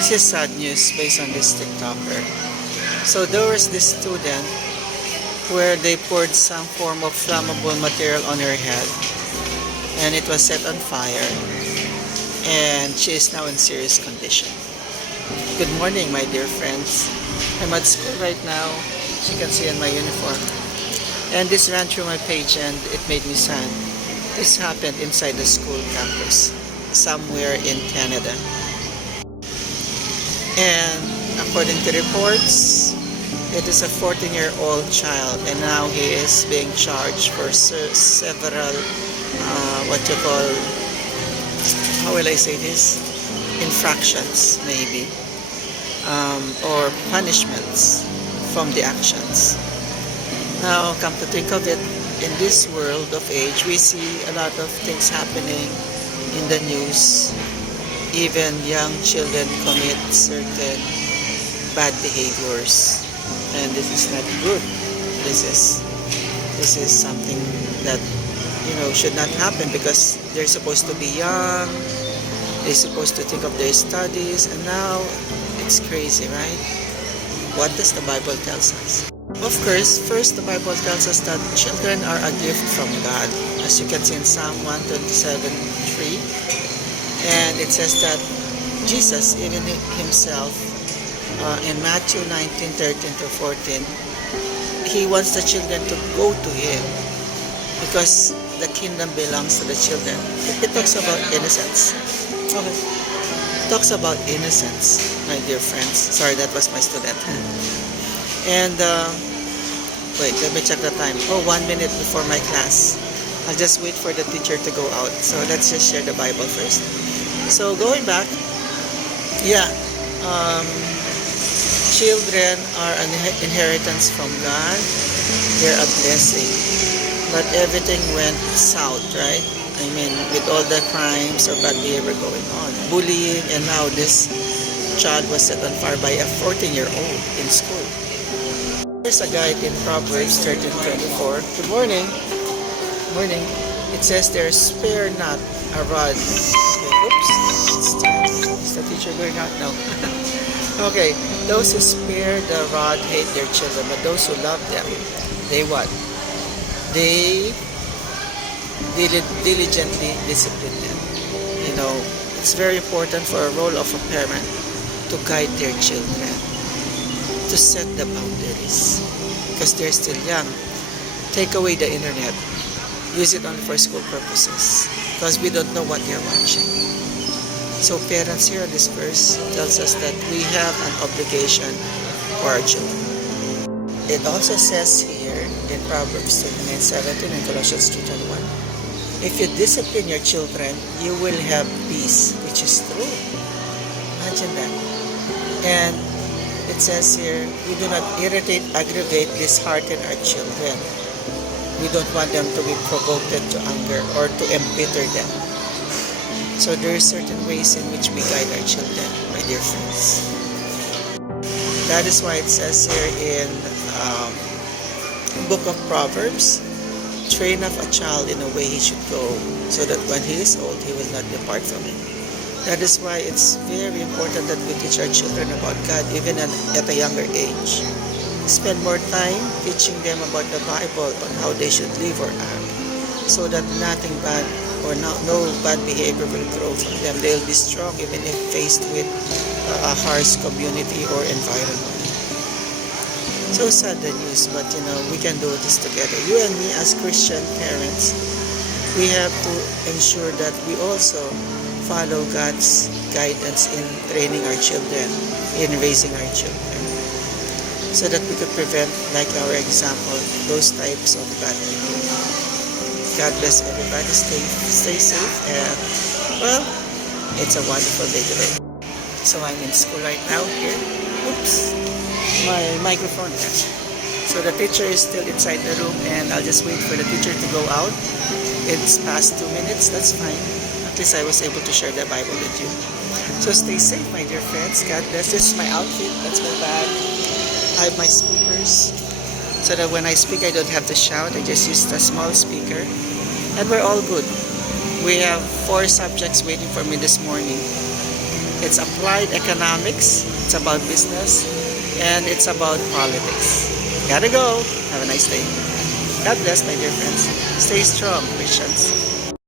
This is sad news based on this TikToker. So there was this student where they poured some form of flammable material on her head and it was set on fire, and she is now in serious condition. Good morning, my dear friends. I'm at school right now, as you can see in my uniform. And this ran through my page and it made me sad. This happened inside the school campus, somewhere in Canada. And according to reports, it is a 14-year-old child, and now he is being charged for several, what you call, how will I say this? Infractions, maybe, or punishments from the actions. Now, come to think of it, in this world of age, we see a lot of things happening in the news. Even young children commit certain bad behaviors, and this is not good. This is something that should not happen, because they're supposed to be young. They're supposed to think of their studies, and now it's crazy, right? What does the Bible tell us? Of course, first the Bible tells us that children are a gift from God, as you can see in Psalm 127:3, and it says that Jesus, even himself, in Matthew 19:13-14, he wants the children to go to him because the kingdom belongs to the children. It talks about innocence. Okay. It talks about innocence, my dear friends. Sorry, that was my student. And wait, let me check the time. 1 minute before my class. I'll just wait for the teacher to go out. So let's just share the Bible first. So going back, children are an inheritance from God. They're a blessing. But everything went south, right? I mean, with all the crimes or bad behavior going on, bullying, and now this child was set on fire by a 14-year-old in school. There's a guide in Proverbs 13:24. Good morning. Morning. It says there, spare not a rod. Okay, oops. Is the teacher going out? No. Okay. Those who spare the rod hate their children, but those who love them, they what? They diligently discipline them. It's very important for a role of a parent to guide their children, to set the boundaries, because they're still young. Take away the internet. Use it only for school purposes, because we don't know what they're watching. So parents, here in this verse tells us that we have an obligation for our children. It also says here in Proverbs 29:17 and Colossians 3:21, if you discipline your children, you will have peace, which is true. Imagine that. And it says here, we do not irritate, aggravate, dishearten our children. We don't want them to be provoked to anger or to embitter them. So there are certain ways in which we guide our children, my dear friends. That is why it says here in book of Proverbs, train up a child in a way he should go, so that when he is old, he will not depart from it. That is why it's very important that we teach our children about God even at a younger age. Spend more time teaching them about the Bible, on how they should live or act, so that nothing bad or no bad behavior will grow from them. They'll be strong even if faced with a harsh community or environment. So sad the news, but we can do this together. You and me as Christian parents, we have to ensure that we also follow God's guidance in training our children, in raising our children, so that we could prevent, like our example, those types of bad behavior. God bless everybody. Stay safe, and well, it's a wonderful day today. So I'm in school right now here. Oops, my microphone. So the teacher is still inside the room, and I'll just wait for the teacher to go out. It's past 2 minutes. That's fine. At least I was able to share the Bible with you. So stay safe, my dear friends. God bless. This is my outfit. That's my bag. I have my speakers, so that when I speak, I don't have to shout. I just use the small speaker, and we're all good. We have 4 subjects waiting for me this morning. It's applied economics, it's about business, and it's about politics. Gotta go. Have a nice day. God bless, my dear friends. Stay strong, Christians.